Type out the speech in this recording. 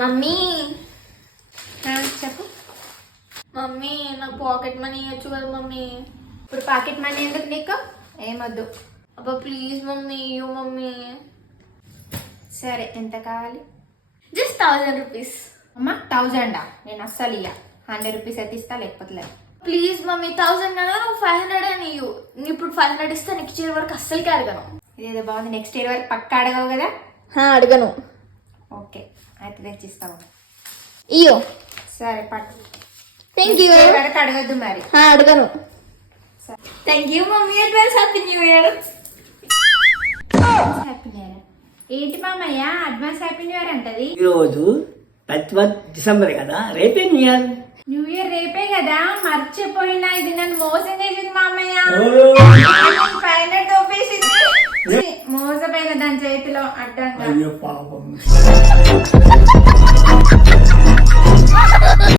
Mummy చెప్పు. Mummy నాకు pocket money ఇవ్వచ్చు కదా మమ్మీ. ఇప్పుడు పాకెట్ మనీ ఎందుకు నీకు? ఏమొద్దు. అబ్బా ప్లీజ్ మమ్మీ ఇవ్వు మమ్మీ. సరే ఎంత కావాలి? Just 1000 rupees. అమ్మా 1000 నేను అస్సలు ఇయ్య. 100 రూపీస్ అయితే ఇస్తా, లేకపోతే లేదు. ప్లీజ్ మమ్మీ 1000 కదా, నువ్వు 500 అని ఇవ్వు. ఇప్పుడు 500 ఇస్తే నెక్స్ట్ ఇయర్ వరకు అస్సలకి అడగను. ఇదేదో బాగుంది. నెక్స్ట్ ఇయర్ వరకు పక్కా అడగవు కదా? అడగను. ఓకే అయితే తెచ్చిస్తావు. ఇయ్యో. సరే పట్టు. Thank you. వరకు అడగద్దు మరి. అడగను. Thank you mummy. Advance happy new year. Happy new year ఏంటి మామయ్య? అడ్వాన్స్ హ్యాపీ న్యూ ఇయర్ అంటది. ఈరోజు 31 డిసెంబర్ కదా, రేపే న్యూ ఇయర్. న్యూ ఇయర్ రేపే కదా, మర్చిపోయినా. ఇది నన్ను మోసం చేసింది మామయ్య. పైన తోపేసింది. మోసపోయిన దాని చేతిలో అడ్డంగా. పాపం.